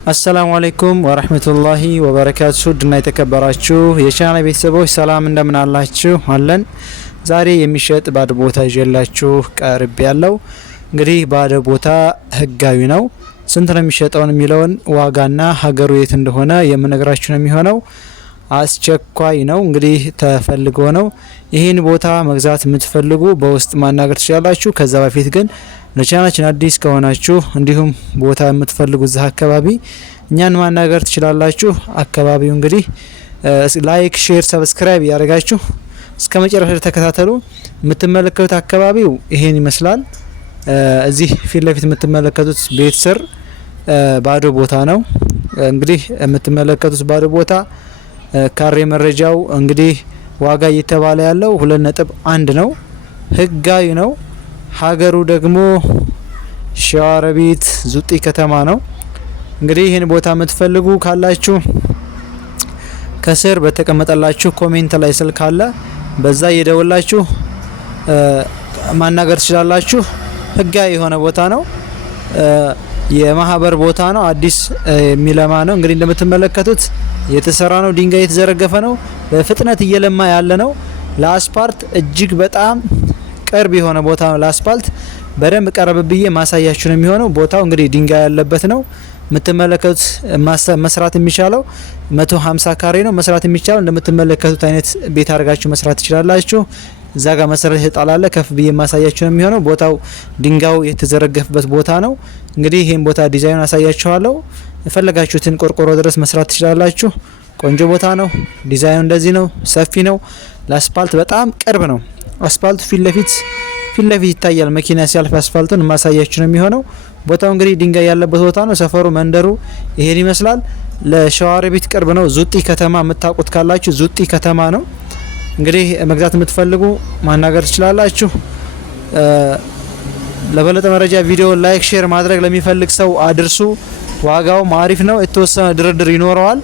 አሰላሙ አለይኩም ወራህመቱላሂ ወበረካቱ ድና የተከበራችሁ የቻናል ቤተሰቦች ሰላም እንደምን አላችሁ? አለን። ዛሬ የሚሸጥ ባዶ ቦታ ይዤላችሁ ቀርብ ያለው እንግዲህ ባዶ ቦታ ህጋዊ ነው። ስንት ነው የሚሸጠውን የሚለውን ዋጋና ሀገሩ የት እንደሆነ የምነግራችሁ ነው የሚሆነው። አስቸኳይ ነው እንግዲህ ተፈልጎ ነው። ይህን ቦታ መግዛት የምትፈልጉ በውስጥ ማናገር ትችላላችሁ። ከዛ በፊት ግን ለቻናላችን አዲስ ከሆናችሁ እንዲሁም ቦታ የምትፈልጉ እዛ አካባቢ እኛን ማናገር ትችላላችሁ። አካባቢው እንግዲህ ላይክ፣ ሼር፣ ሰብስክራይብ ያደርጋችሁ እስከ መጨረሻ ተከታተሉ። የምትመለከቱት አካባቢው ይሄን ይመስላል። እዚህ ፊት ለፊት የምትመለከቱት ቤት ስር ባዶ ቦታ ነው። እንግዲህ የምትመለከቱት ባዶ ቦታ ካሬ መረጃው እንግዲህ ዋጋ እየተባለ ያለው 2.1 ነው። ህጋዊ ነው። ሀገሩ ደግሞ ሸዋሮቢት ዙጢ ከተማ ነው። እንግዲህ ይህን ቦታ የምትፈልጉ ካላችሁ ከስር በተቀመጠላችሁ ኮሜንት ላይ ስልክ አለ፣ በዛ እየደወላችሁ ማናገር ትችላላችሁ። ህጋዊ የሆነ ቦታ ነው። የማህበር ቦታ ነው። አዲስ የሚለማ ነው። እንግዲህ እንደምትመለከቱት የተሰራ ነው። ድንጋይ የተዘረገፈ ነው። በፍጥነት እየለማ ያለ ነው። ለአስፓልት እጅግ በጣም ቅርብ የሆነ ቦታ ነው። ለአስፓልት በደንብ ቀረብ ብዬ ማሳያችሁ ነው የሚሆነው። ቦታው እንግዲህ ድንጋይ ያለበት ነው። የምትመለከቱት መስራት የሚቻለው 150 ካሬ ነው። መስራት የሚቻለው እንደምትመለከቱት አይነት ቤት አድርጋችሁ መስራት ትችላላችሁ። እዛ ጋር መሰረት የተጣላለ ከፍ ብዬ ማሳያችሁ ነው የሚሆነው። ቦታው ድንጋዩ የተዘረገፈበት ቦታ ነው። እንግዲህ ይሄን ቦታ ዲዛይን አሳያችኋለሁ። የፈለጋችሁትን ቆርቆሮ ድረስ መስራት ትችላላችሁ። ቆንጆ ቦታ ነው። ዲዛይኑ እንደዚህ ነው። ሰፊ ነው። ለአስፓልት በጣም ቅርብ ነው። አስፓልቱ ፊት ለፊት ይታያል። መኪና ሲያልፍ አስፋልቱን ማሳያችሁ ነው የሚሆነው። ቦታው እንግዲህ ድንጋይ ያለበት ቦታ ነው። ሰፈሩ መንደሩ ይሄን ይመስላል። ለሸዋሮቢት ቅርብ ነው። ዙጢ ከተማ የምታውቁት ካላችሁ ዙጢ ከተማ ነው። እንግዲህ መግዛት የምትፈልጉ ማናገር ትችላላችሁ። ለበለጠ መረጃ ቪዲዮ ላይክ፣ ሼር ማድረግ ለሚፈልግ ሰው አድርሱ። ዋጋው አሪፍ ነው። የተወሰነ ድርድር ይኖረዋል።